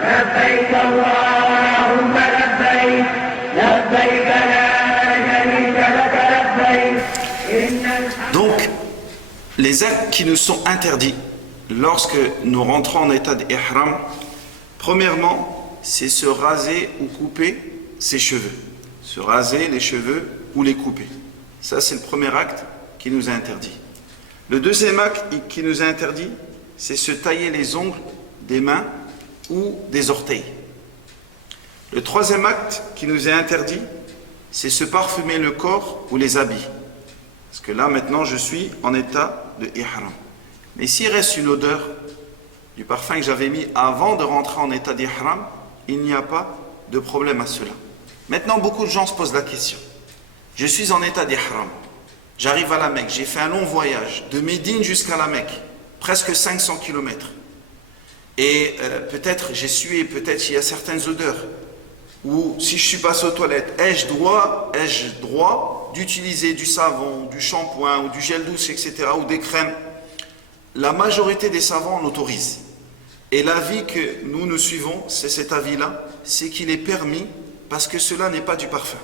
لبيك اللهم لبيك لبيك لا شريك لك لبيك Donc, les actes qui nous sont interdits lorsque nous rentrons en état d'ihram, premièrement, c'est se raser ou couper ses cheveux. Se raser les cheveux ou les couper. Ça, c'est le premier acte qui nous est interdit. Le deuxième acte qui nous est interdit, c'est se tailler les ongles des mains ou des orteils. Le troisième acte qui nous est interdit, c'est se parfumer le corps ou les habits. Parce que là, maintenant, je suis en état de ihram. Mais s'il reste une odeur du parfum que j'avais mis avant de rentrer en état d'ihram, il n'y a pas de problème à cela. Maintenant, beaucoup de gens se posent la question. Je suis en état d'ihram. J'arrive à la Mecque. J'ai fait un long voyage de Médine jusqu'à la Mecque. Presque 500 km. Et peut-être j'ai sué, peut-être il y a certaines odeurs. Ou si je suis passé aux toilettes, ai-je droit d'utiliser du savon, du shampoing ou du gel douche, etc. ou des crèmes? La majorité des savants en autorisent. Et l'avis que nous suivons, c'est cet avis-là, c'est qu'il est permis parce que cela n'est pas du parfum.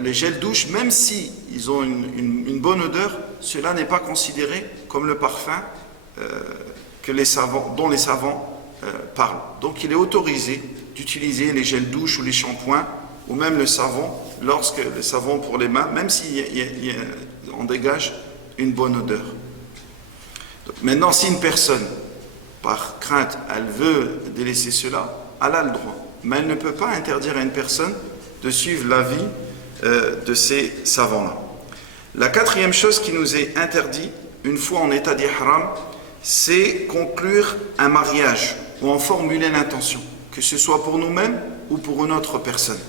Les gels douche, même si ils ont une bonne odeur, cela n'est pas considéré comme le parfum dont les savants parlent. Donc il est autorisé d'utiliser les gels douche ou les shampoings ou même le savon, lorsque le savon pour les mains, même si on dégage une bonne odeur. Donc, maintenant, si une personne, par crainte, elle veut délaisser cela, elle a le droit. Mais elle ne peut pas interdire à une personne de suivre l'avis de ces savants-là. La quatrième chose qui nous est interdit, une fois en état d'ihram, c'est conclure un mariage ou en formuler l'intention, que ce soit pour nous-mêmes ou pour une autre personne.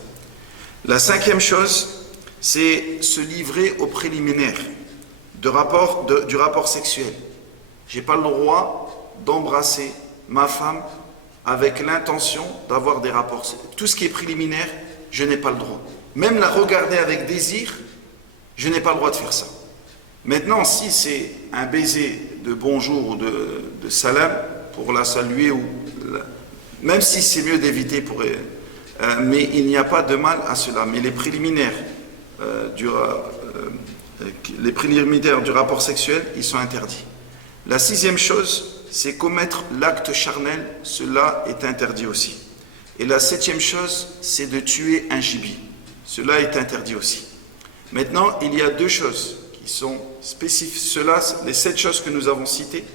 La cinquième chose, c'est se livrer aux préliminaires du rapport sexuel. Je n'ai pas le droit d'embrasser ma femme avec l'intention d'avoir des rapports. Tout ce qui est préliminaire, je n'ai pas le droit. Même la regarder avec désir, je n'ai pas le droit de faire ça. Maintenant, si c'est un baiser de bonjour ou de salam pour la saluer, même si c'est mieux d'éviter, mais il n'y a pas de mal à cela. Mais les préliminaires du rapport sexuel, ils sont interdits. La sixième chose, c'est commettre l'acte charnel, cela est interdit aussi. Et la septième chose, c'est de tuer un gibier. Cela est interdit aussi. Maintenant, il y a deux choses qui sont spécifiques. Les 7 choses que nous avons citées,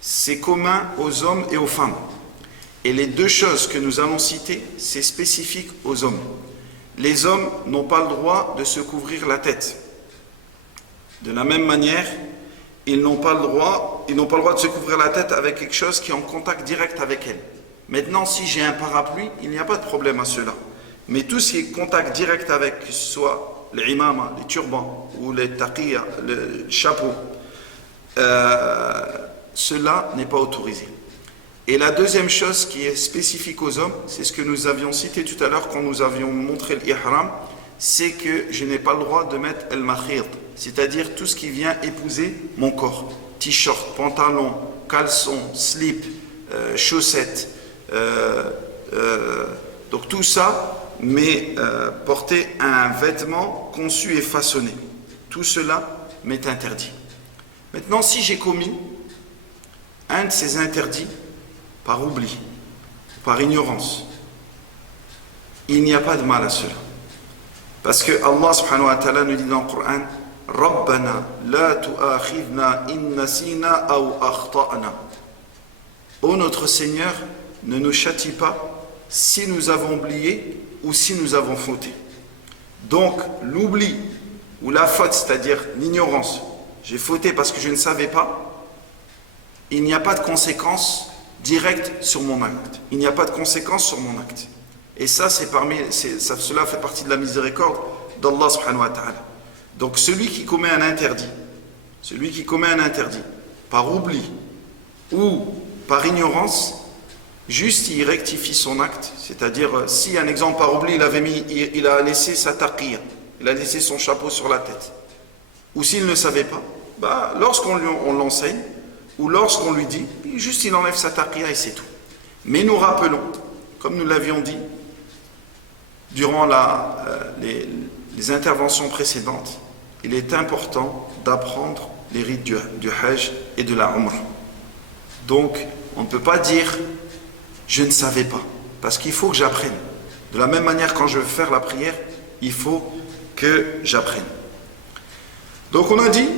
c'est commun aux hommes et aux femmes. Et les 2 choses que nous allons citer, c'est spécifique aux hommes. Les hommes n'ont pas le droit de se couvrir la tête. De la même manière, ils n'ont pas le droit de se couvrir la tête avec quelque chose qui est en contact direct avec elle. Maintenant, si j'ai un parapluie, il n'y a pas de problème à cela. Mais tout ce qui est contact direct avec, que ce soit les imama, les turbans ou les taqiyya, le chapeau, cela n'est pas autorisé. Et la deuxième chose qui est spécifique aux hommes, c'est ce que nous avions cité tout à l'heure quand nous avions montré l'ihram, c'est que je n'ai pas le droit de mettre al-makhid, c'est-à-dire tout ce qui vient épouser mon corps. T-shirt, pantalon, caleçon, slip, chaussettes, donc tout ça, mais porter un vêtement conçu et façonné. Tout cela m'est interdit. Maintenant, si j'ai commis un de ces interdits par oubli, par ignorance, il n'y a pas de mal à cela. Parce que Allah subhanahu wa ta'ala nous dit dans le Coran, Rabbana la tu'akhidna in nasina aw akhta'na. Ô notre Seigneur, ne nous châtie pas si nous avons oublié ou si nous avons fauté. Donc l'oubli ou la faute, c'est-à-dire l'ignorance, j'ai fauté parce que je ne savais pas, il n'y a pas de conséquences directes sur mon acte. Il n'y a pas de conséquences sur mon acte. Et ça, cela fait partie de la miséricorde d'Allah subhanahu wa ta'ala. Donc celui qui commet un interdit par oubli ou par ignorance, juste il rectifie son acte. C'est-à-dire, si un exemple par oubli, il a laissé sa taqiyya, il a laissé son chapeau sur la tête. Ou s'il ne savait pas, lorsqu'on l'enseigne, ou lorsqu'on lui dit, juste il enlève sa taqiyya et c'est tout. Mais nous rappelons, comme nous l'avions dit durant les interventions précédentes, il est important d'apprendre les rites du Hajj et de la Umrah. Donc, on ne peut pas dire « je ne savais pas », parce qu'il faut que j'apprenne. De la même manière, quand je veux faire la prière, il faut que j'apprenne. Donc, on a dit,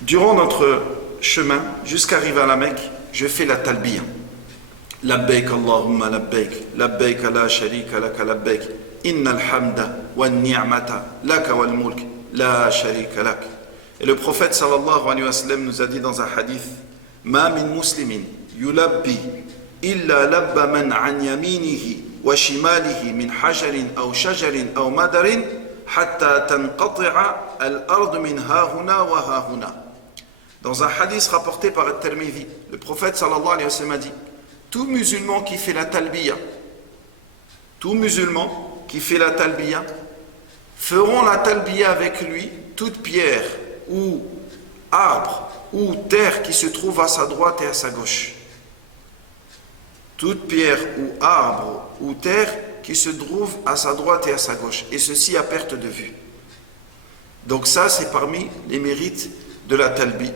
durant notre chemin, jusqu'à arriver à la Mecque, je fais la talbiya. Labbaik Allahumma labbaik, labbaik la sharika laka labbaik, innal hamda wa ni'mata laka wal mulk, la sharika lak. Et le prophète sallallahu alayhi wa sallam nous a dit dans un hadith, Ma min muslimin yulabbi illa labba man an yaminihi wa shimalihi min hajarin aw shajarin aw madarin hatta tanqati'a al-ard min hahuna wa hahuna. Dans un hadith rapporté par At-Tirmidhi, le prophète sallallahu alayhi wa sallam a dit, tout musulman qui fait la talbiya, feront la talbiya avec lui, toute pierre ou arbre ou terre qui se trouve à sa droite et à sa gauche. Toute pierre ou arbre ou terre qui se trouve à sa droite et à sa gauche, et ceci à perte de vue. Donc ça, c'est parmi les mérites de la talbiya.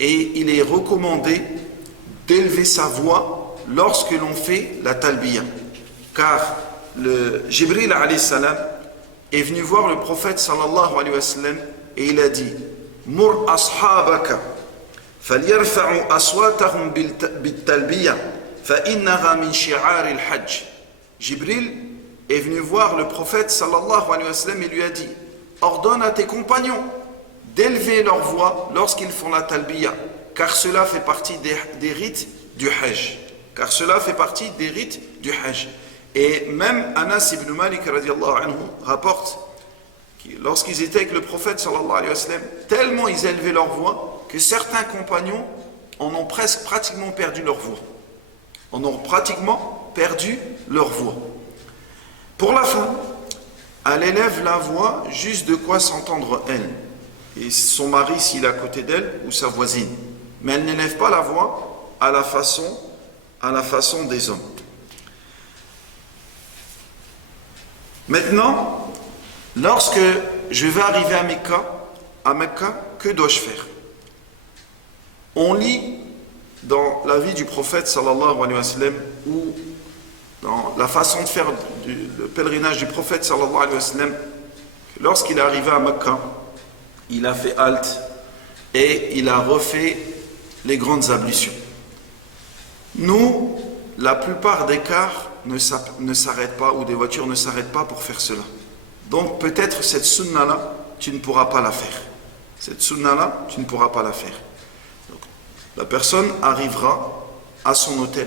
Et il est recommandé d'élever sa voix lorsque l'on fait la talbiya. Car le Jibril alayhi salam est venu voir le prophète sallallahu alayhi wa sallam et il a dit Mur ashabaka falyarfa'u aswatahum bit-talbiya fa innaha min shi'ar al-hajj. Jibril est venu voir le prophète sallallahu alayhi wa sallam et lui a dit ordonne à tes compagnons d'élever leur voix lorsqu'ils font la talbiya, car cela fait partie des rites du Hajj. Et même Anas ibn Malik radiallahu anhu rapporte que lorsqu'ils étaient avec le prophète sallallahu alayhi wa sallam, tellement ils élevaient leur voix que certains compagnons en ont pratiquement perdu leur voix. Pour la femme, elle élève la voix juste de quoi s'entendre elle. Et son mari s'il est à côté d'elle ou sa voisine. Mais elle n'élève pas la voix à la façon des hommes. Maintenant, lorsque je vais arriver à Mecca, que dois-je faire? On lit dans la vie du prophète sallallahu alayhi wa sallam ou dans la façon de faire le pèlerinage du prophète sallallahu alayhi wa sallam, lorsqu'il est arrivé à Mecca, il a fait halte et il a refait les grandes ablutions. Nous, la plupart des cars ne s'arrêtent pas ou des voitures ne s'arrêtent pas pour faire cela. Donc peut-être cette sunna-là, tu ne pourras pas la faire. Donc, la personne arrivera à son hôtel,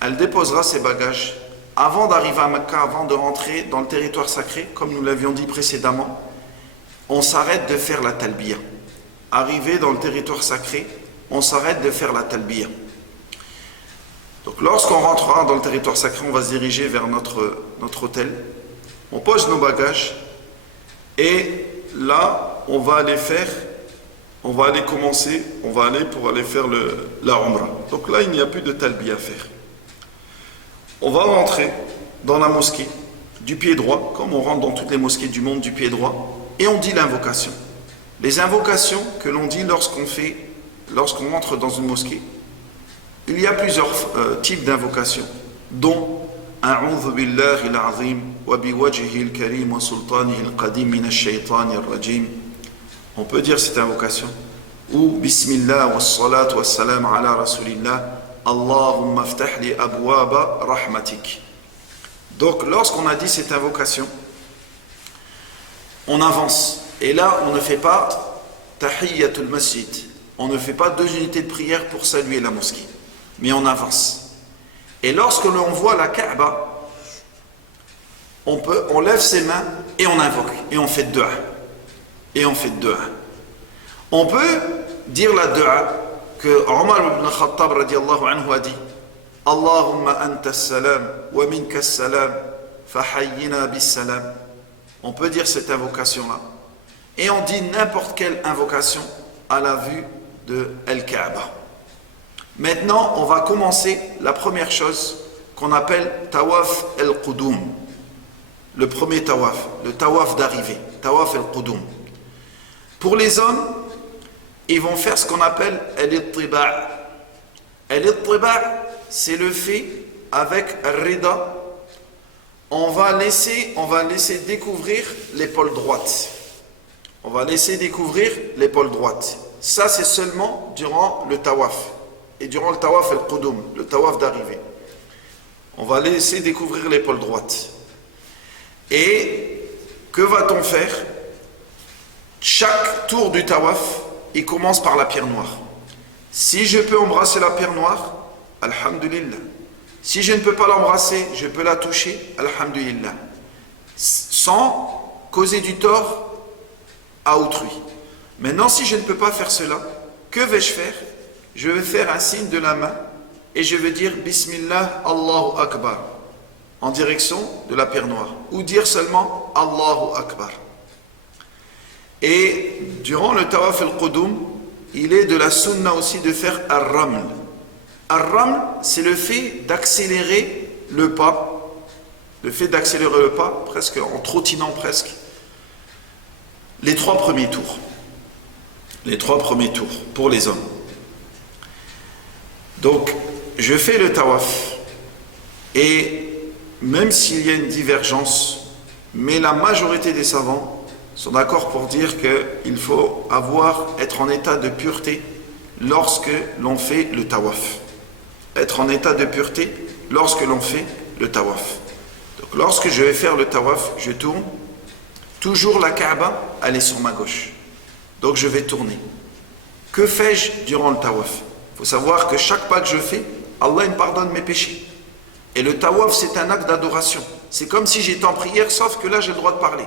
elle déposera ses bagages. Avant d'arriver à Mecca, avant de rentrer dans le territoire sacré, comme nous l'avions dit précédemment, on s'arrête de faire la talbiya. Arrivé dans le territoire sacré, on s'arrête de faire la talbiya. Donc lorsqu'on rentrera dans le territoire sacré, on va se diriger vers notre hôtel. On pose nos bagages et là, on va aller faire la Umrah. Donc là, il n'y a plus de talbiya à faire. On va rentrer dans la mosquée du pied droit, comme on rentre dans toutes les mosquées du monde du pied droit, et on dit l'invocation. Les invocations que l'on dit lorsqu'on entre dans une mosquée, il y a plusieurs types d'invocations, dont A'udhu billahi al-azim wa biwajhihi al-karim wa sultanihi al-qadim min ash-shaytani ar-rajim. On peut dire cette invocation, ou Bismillah wa salat wa salam ala rasulillah. Allahumma aftah li abwaba rahmatik. Donc lorsqu'on a dit cette invocation, on avance. Et là, on ne fait pas tahiyyatul masjid. On ne fait pas 2 unités de prière pour saluer la mosquée. Mais on avance. Et lorsque l'on voit la Kaaba, on lève ses mains et on invoque. Et on fait dua. On peut dire la dua que Omar ibn Khattab radiallahu anhu a dit Allahumma anta salam wa minka salam fahayyina bis salam. On peut dire cette invocation-là. Et on dit n'importe quelle invocation à la vue de Al-Kaaba. Maintenant, on va commencer la première chose qu'on appelle Tawaf el-Qudum. Le premier tawaf, le tawaf d'arrivée, Tawaf el-Qudum. Pour les hommes, ils vont faire ce qu'on appelle el-Ittiba'. El-Ittiba', c'est le fait avec Rida. On va laisser découvrir l'épaule droite. On va laisser découvrir l'épaule droite. Ça, c'est seulement durant le tawaf. Et durant le tawaf el-Qudum, le tawaf d'arrivée. On va laisser découvrir l'épaule droite. Et que va-t-on faire? Chaque tour du tawaf, il commence par la pierre noire. Si je peux embrasser la pierre noire, alhamdulillah. Si je ne peux pas l'embrasser, je peux la toucher, alhamdulillah. Sans causer du tort à autrui. Maintenant, si je ne peux pas faire cela, que vais-je faire? Je vais faire un signe de la main et je vais dire Bismillah, Allahu Akbar en direction de la pierre noire. Ou dire seulement Allahu Akbar. Et durant le tawaf al-Qudum, il est de la sunna aussi de faire ar-raml. Ar-raml, c'est le fait d'accélérer le pas. Le fait d'accélérer le pas, presque en trottinant presque, les 3 premiers tours. Les 3 premiers tours pour les hommes. Donc, je fais le tawaf et même s'il y a une divergence, mais la majorité des savants sont d'accord pour dire qu'il faut être en état de pureté lorsque l'on fait le tawaf. Être en état de pureté lorsque l'on fait le tawaf. Donc, lorsque je vais faire le tawaf, je tourne. Toujours la Kaaba, elle est sur ma gauche. Donc, je vais tourner. Que fais-je durant le tawaf? Il faut savoir que chaque pas que je fais, Allah me pardonne mes péchés. Et le tawaf, c'est un acte d'adoration. C'est comme si j'étais en prière, sauf que là, j'ai le droit de parler.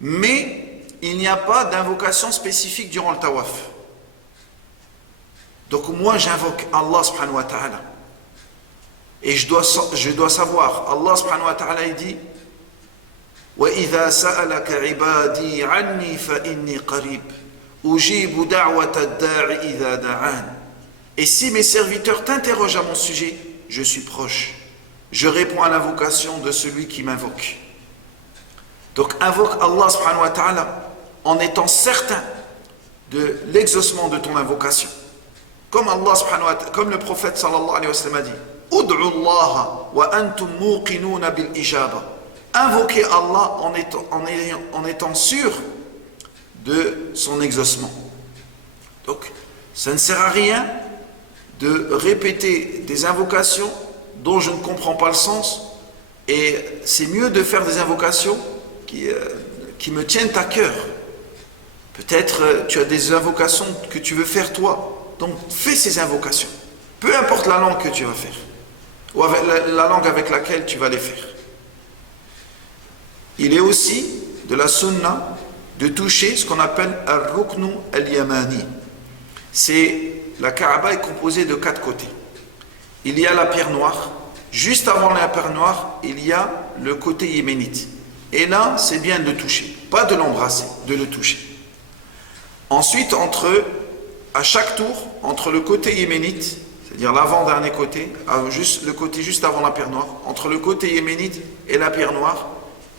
Mais il n'y a pas d'invocation spécifique durant le tawaf. Donc moi, j'invoque Allah subhanahu wa ta'ala. Et je dois savoir, Allah subhanahu wa ta'ala, il dit وَإِذَا سَأَلَكَ عِبَادِي عَنِّي فَإِنِّي قَرِيبٌ أُجِيبُ دَعْوَةَ الدَّاعِ إِذَا دَعَانِ. Et si mes serviteurs t'interrogent à mon sujet, je suis proche. Je réponds à l'invocation de celui qui m'invoque. Donc invoque Allah subhanahu wa ta'ala en étant certain de l'exaucement de ton invocation. Comme Allah subhanahu wa ta'ala, comme le prophète sallallahu alayhi wa sallam a dit, Ud'u Allah wa antum muqinuna bil ijaba. Invoquez Allah en étant sûr de son exaucement. Donc, ça ne sert à rien de répéter des invocations dont je ne comprends pas le sens, et c'est mieux de faire des invocations qui me tiennent à cœur. Peut-être tu as des invocations que tu veux faire toi, donc fais ces invocations, peu importe la langue que tu vas faire, ou avec la langue avec laquelle tu vas les faire. Il est aussi de la sunna de toucher ce qu'on appelle al-ruknu al-yamani. La Kaaba est composée de 4 côtés. Il y a la pierre noire. Juste avant la pierre noire, il y a le côté yéménite. Et là, c'est bien de le toucher. Pas de l'embrasser, de le toucher. Ensuite, à chaque tour, entre le côté yéménite, c'est-à-dire l'avant-dernier côté, le côté juste avant la pierre noire, entre le côté yéménite et la pierre noire,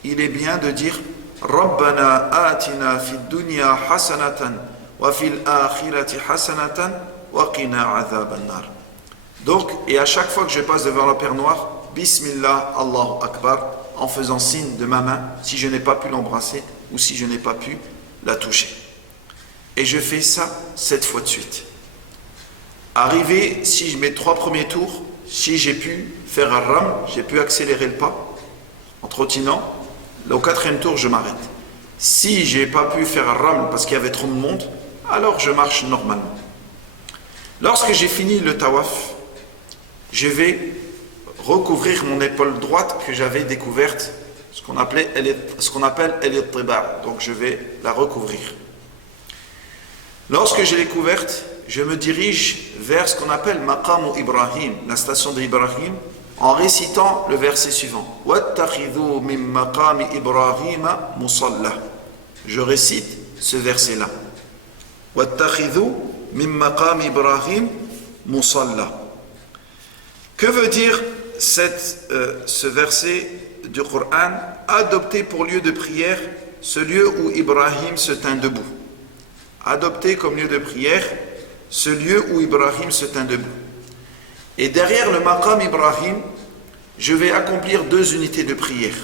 il est bien de dire Rabbana atina fid dunya hasanatan wa fil akhirati hasanatan wa qina adhaban nar. Donc, et à chaque fois que je passe devant la pierre noire, Bismillah, Allahu Akbar, en faisant signe de ma main, si je n'ai pas pu l'embrasser ou si je n'ai pas pu la toucher. Et je fais ça 7 fois de suite. Arrivé, si je mets 3 premiers tours, si j'ai pu faire un ram, j'ai pu accélérer le pas en trottinant, au 4e tour, je m'arrête. Si je n'ai pas pu faire un ram parce qu'il y avait trop de monde, alors je marche normalement. Lorsque j'ai fini le tawaf, je vais recouvrir mon épaule droite que j'avais découverte, ce qu'on appelle el-ittiba'. Donc je vais la recouvrir. Lorsque je l'ai couverte, je me dirige vers ce qu'on appelle Maqamu Ibrahim, la station d'Ibrahim, en récitant le verset suivant. وَاتَّخِذُوا مِن مَقَامِ إِبْرَاهِيمَ مُصَلَّى. Je récite ce verset-là. وَاتَّخِذُوا مِن مَقَامِ إِبْرَاهِيمَ musalla. Que veut dire ce verset du Coran? Adopter pour lieu de prière ce lieu où Ibrahim se tint debout. Adopter comme lieu de prière ce lieu où Ibrahim se tint debout. Et derrière le maqam Ibrahim, je vais accomplir 2 unités de prière,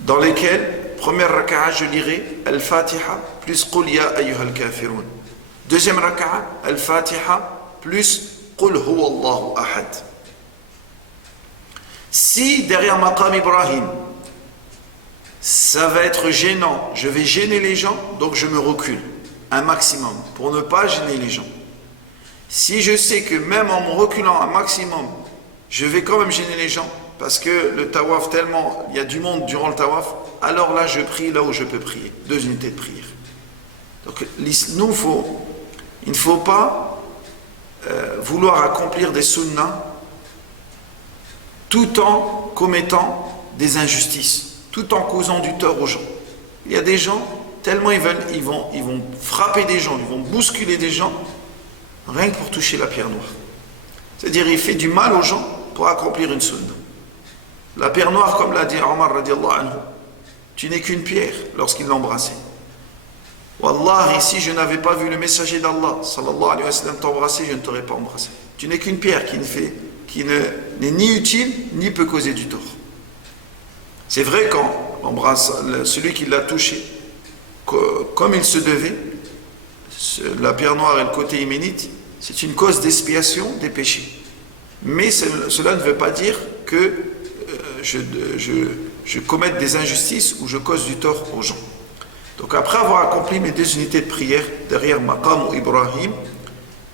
dans lesquelles, première raka'a, je lirai Al-Fatiha plus Qul ya ayyuhal kafirun. Deuxième raka'a, Al-Fatiha plus Qul huwa Allahu ahad. Si derrière maqam Ibrahim, ça va être gênant, je vais gêner les gens, donc je me recule un maximum pour ne pas gêner les gens. Si je sais que même en me reculant un maximum, je vais quand même gêner les gens, parce que le tawaf, tellement il y a du monde durant le tawaf, alors là je prie là où je peux prier. 2 unités de prière. Donc il ne faut pas vouloir accomplir des sunnahs tout en commettant des injustices, tout en causant du tort aux gens. Il y a des gens, tellement ils vont frapper des gens, ils vont bousculer des gens, rien que pour toucher la pierre noire. C'est-à-dire, il fait du mal aux gens pour accomplir une sunna. La pierre noire, comme l'a dit Omar radiallahu anhu, tu n'es qu'une pierre lorsqu'il l'embrassait. Wallahi, si je n'avais pas vu le messager d'Allah sallallahu alayhi wa sallam t'embrasser, je ne t'aurais pas embrassé. Tu n'es qu'une pierre qui n'est ni utile ni peut causer du tort. C'est vrai, quand l'embrasse, celui qui l'a touché comme il se devait, la pierre noire et le côté hyménite, c'est une cause d'expiation des péchés. Mais cela ne veut pas dire que je commette des injustices ou je cause du tort aux gens. Donc après avoir accompli mes 2 unités de prière derrière maqam ou Ibrahim,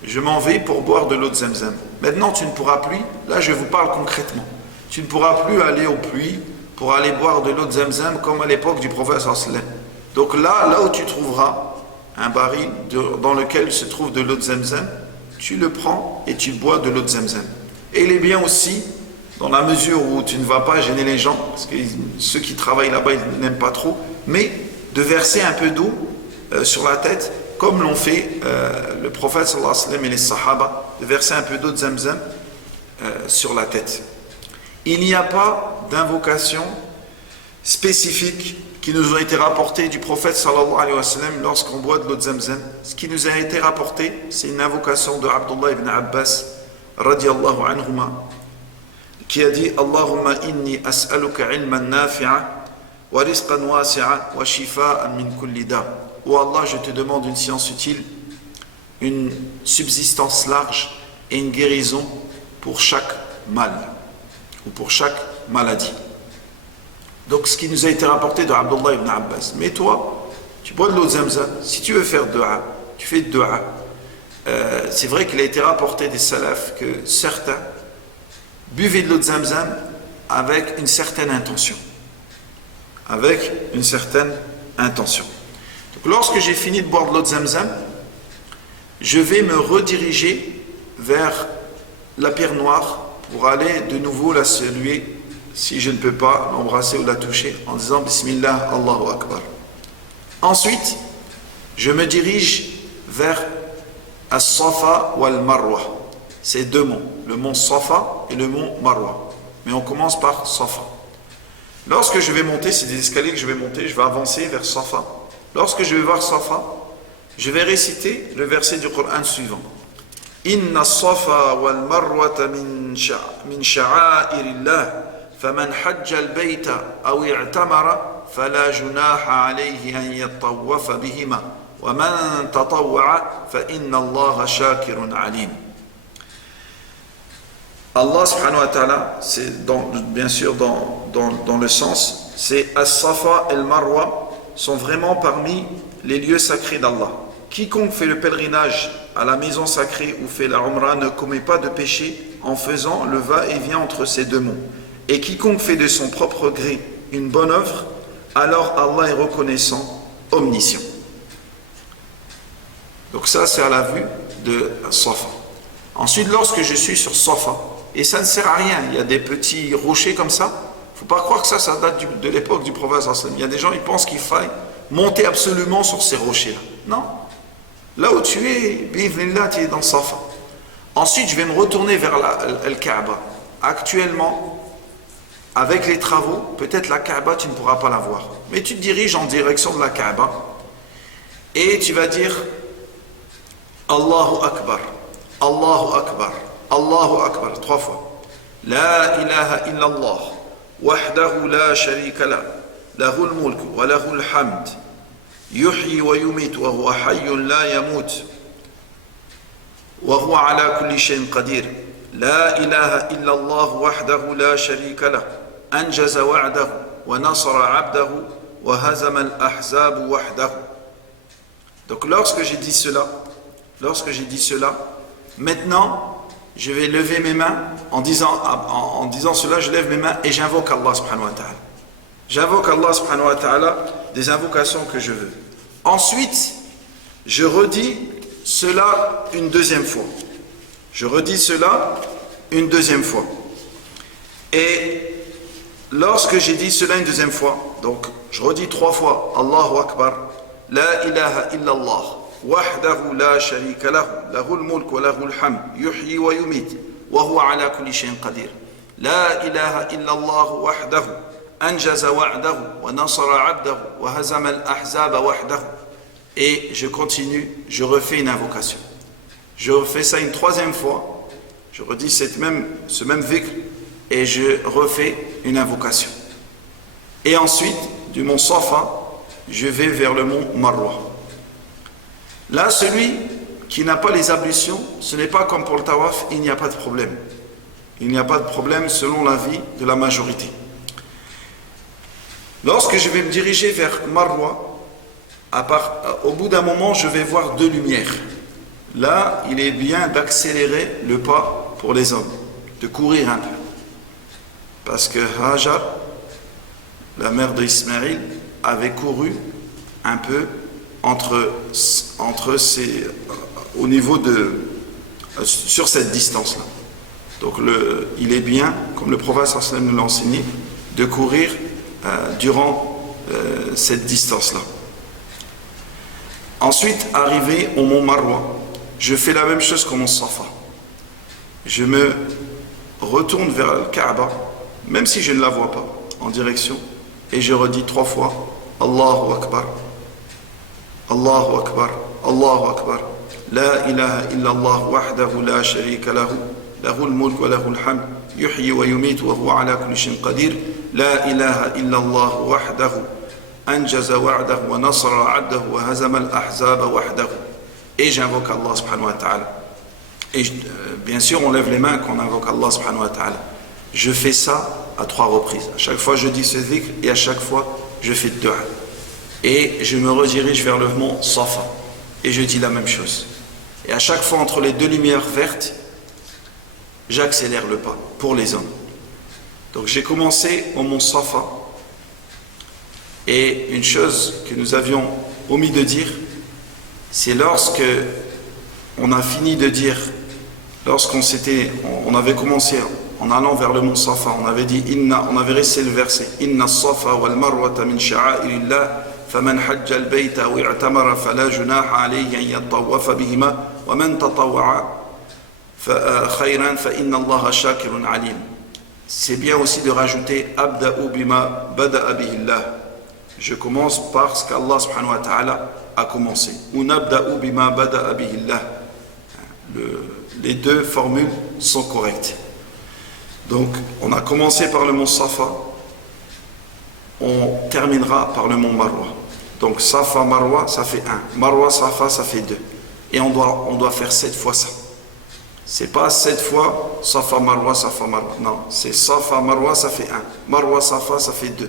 je m'en vais pour boire de l'eau de Zamzam. Maintenant tu ne pourras plus, là je vous parle concrètement, tu ne pourras plus aller au puits pour aller boire de l'eau de Zamzam comme à l'époque du prophète sallam. Donc là où tu trouveras un baril dans lequel se trouve de l'eau de Zamzam, tu le prends et tu bois de l'eau de Zamzam. Et il est bien aussi, dans la mesure où tu ne vas pas gêner les gens, parce que ceux qui travaillent là-bas, ils n'aiment pas trop, mais de verser un peu d'eau sur la tête, comme l'ont fait le prophète sallallahu alayhi wa sallam et les sahaba, de verser un peu d'eau de Zamzam sur la tête. Il n'y a pas d'invocation spécifique qui nous ont été rapportées du prophète sallallahu alayhi wa sallam lorsqu'on boit de l'eau de Zamzam. Ce qui nous a été rapporté, c'est une invocation de Abdullah ibn Abbas radiyallahu anhuma, qui a dit Allahumma inni as'aluka ilman nafi'a wa rizqan wasi'a wa shifa'an min kulli da. Oh Allah, je te demande une science utile, une subsistance large et une guérison pour chaque mal ou pour chaque maladie. Donc ce qui nous a été rapporté de Abdullah ibn Abbas. Mais toi, tu bois de l'eau de Zamzam, si tu veux faire dua, tu fais dua. C'est vrai qu'il a été rapporté des salafs que certains buvaient de l'eau de Zamzam avec une certaine intention. Avec une certaine intention. Donc lorsque j'ai fini de boire de l'eau de Zamzam, je vais me rediriger vers la pierre noire pour aller de nouveau la saluer, si je ne peux pas l'embrasser ou la toucher, en disant Bismillah, Allahu Akbar. Ensuite, je me dirige vers As-Safa ou Al-Marwa. C'est 2 monts, le mont Safa et le mont Marwa. Mais on commence par Safa. Lorsque je vais monter, c'est des escaliers que je vais monter, je vais avancer vers Safa. Lorsque je vais voir Safa, je vais réciter le verset du Coran suivant. Inna as-Safa wal Marwata min sha'airillah. فمن حج البيت أو اعتمر فلا جناح عليه أن يطوف بهما ومن تطوع فإن الله شاكر عليم. Allah subhanahu wa ta'ala, c'est bien sûr dans le sens, c'est As-Safa et Al-Marwa sont vraiment parmi les lieux sacrés d'Allah. Quiconque fait le pèlerinage à la maison sacrée ou fait la Umrah ne commet pas de péché en faisant le va-et-vient entre ces 2 monts. Et quiconque fait de son propre gré une bonne œuvre, alors Allah est reconnaissant, omniscient. Donc ça, c'est à la vue de Safa. Ensuite, lorsque je suis sur Safa, et ça ne sert à rien, il y a des petits rochers comme ça, il ne faut pas croire que ça date de l'époque du prophète. Il y a des gens, ils pensent qu'il faille monter absolument sur ces rochers-là. Non. Là où tu es, bi'idhnillah, tu es dans Safa. Ensuite, je vais me retourner vers le Kaaba. Actuellement, avec les travaux, peut-être la Kaaba, tu ne pourras pas la voir. Mais tu te diriges en direction de la Kaaba et tu vas dire Allahu Akbar, Allahu Akbar, Allahu Akbar, 3 fois. La ilaha illallah, wahdahu la sharika la, lahul mulk wa lahul hamd, yuhyi wa yumit wa huwa hayyun la yamut, wa huwa ala kulli shay'in qadir. La ilaha illallah wahdahu la sharika la, anjaza wa'dahu wa nasara 'abdahu wa hazama al-ahzab wahdahu. Donc lorsque j'ai dit cela, maintenant je vais lever mes mains en disant cela, je lève mes mains et j'invoque Allah subhanahu wa ta'ala. J'invoque Allah subhanahu wa ta'ala des invocations que je veux. Ensuite, je redis cela une deuxième fois. Et lorsque j'ai dit cela une deuxième fois, donc je redis 3 fois Allahu Akbar, La ilaha illallah, wahdahu la sharika lahu, lahul mulk wa lahul hamd, yuhyi wa yumit, wa huwa ala kulli shay'in qadir. La ilaha illallah wahdahu, anjaza wa'dahu, wa nasara 'abdahu, wa hazama al-ahzaba wahdahu. Et je continue, je refais une invocation. Je refais ça une 3e fois, je redis ce même dhikr et je refais une invocation. Et ensuite, du mont Safa, je vais vers le mont Marwa. Là, celui qui n'a pas les ablutions, ce n'est pas comme pour le tawaf, il n'y a pas de problème. Il n'y a pas de problème selon l'avis de la majorité. Lorsque je vais me diriger vers Marwa, au bout d'un moment, je vais voir 2 lumières. Là, il est bien d'accélérer le pas pour les hommes, de courir un peu. Parce que Hajar, la mère d'Ismaïl, avait couru un peu au niveau sur cette distance-là. Donc il est bien, comme le prophète sallallahu alayhi wa sallam nous l'a enseigné, de courir durant cette distance-là. Ensuite, arrivé au mont Marwa, je fais la même chose qu'au mont Safa. Je me retourne vers le Kaaba, même si je ne la vois pas, en direction, et je redis 3 fois Allahu Akbar, Allahu Akbar, Allahu Akbar, La ilaha illallah wahdahu la sharika lahu, lahul mulk wa lahul hamd, yuhyi wa yumit wa huwa ala kulli shay'in qadir. La ilaha illallah wahdahu, anjaza wa'dahu wa nasara 'abdahu wa hazama al-ahzaba wahdahu. Et j'invoque Allah subhanahu wa ta'ala. Et bien sûr, on lève les mains quand on invoque Allah subhanahu wa ta'ala. Je fais ça à 3 reprises. À chaque fois, je dis ce dhikr et à chaque fois, je fais dua. Et je me redirige vers le mont Safa. Et je dis la même chose. Et à chaque fois, entre les 2 lumières vertes, j'accélère le pas pour les hommes. Donc j'ai commencé au mont Safa. Et une chose que nous avions omis de dire, c'est lorsque on a fini de dire, on avait commencé en allant vers le mont Safa, on avait dit on avait récité le verset Inna as-Safa wal Marwata min sha'airillah faman hajja al-bayta wa i'tamara fala junaha alayhi an yatawafa bihima wa man tatawwa'a khayran fa inna Allaha shakirun alim. C'est bien aussi de rajouter Abda'u bima bada'a bihillah. Je commence par ce qu'Allah subhanahu wa ta'ala a commencé. Ou nabda'u bima bada'a bihillah. Les 2 formules sont correctes. Donc, on a commencé par le mont Safa, on terminera par le mont Marwa. Donc, Safa, Marwa, ça fait 1. Marwa, Safa, ça fait 2. Et on doit faire 7 fois ça. C'est pas 7 fois Safa, Marwa, Safa, Marwa. Non, c'est Safa, Marwa, ça fait 1. Marwa, Safa, ça fait 2.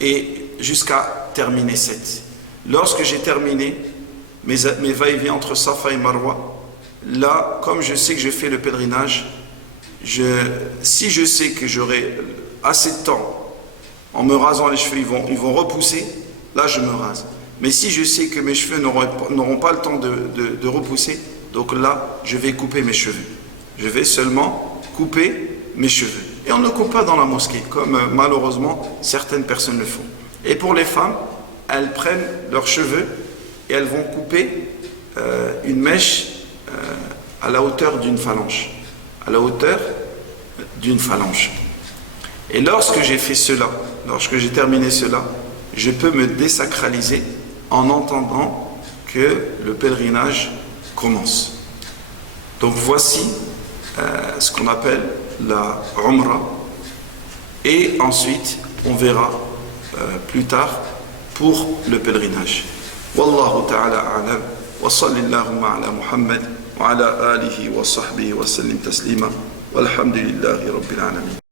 Et jusqu'à terminer 7. Lorsque j'ai terminé mes va-et-vient entre Safa et Marwa, là, comme je sais que je fais le pèlerinage, si je sais que j'aurai assez de temps, en me rasant les cheveux, ils vont repousser, là je me rase. Mais si je sais que mes cheveux n'auront pas le temps de repousser, donc là, je vais couper mes cheveux. Je vais seulement couper mes cheveux. Et on ne coupe pas dans la mosquée, comme malheureusement certaines personnes le font. Et pour les femmes, elles prennent leurs cheveux et elles vont couper une mèche à la hauteur d'une phalange. À la hauteur d'une phalange. Et lorsque j'ai fait cela, lorsque j'ai terminé cela, je peux me désacraliser en entendant que le pèlerinage commence. Donc voici ce qu'on appelle la Umrah. Et ensuite, on verra plus tard pour le pèlerinage. Wallahu ta'ala a'lam. Wa sallallahu ala Muhammad wa ala alihi wa sahbihi wa sallim taslima. Walhamdulillahi rabbil alamin.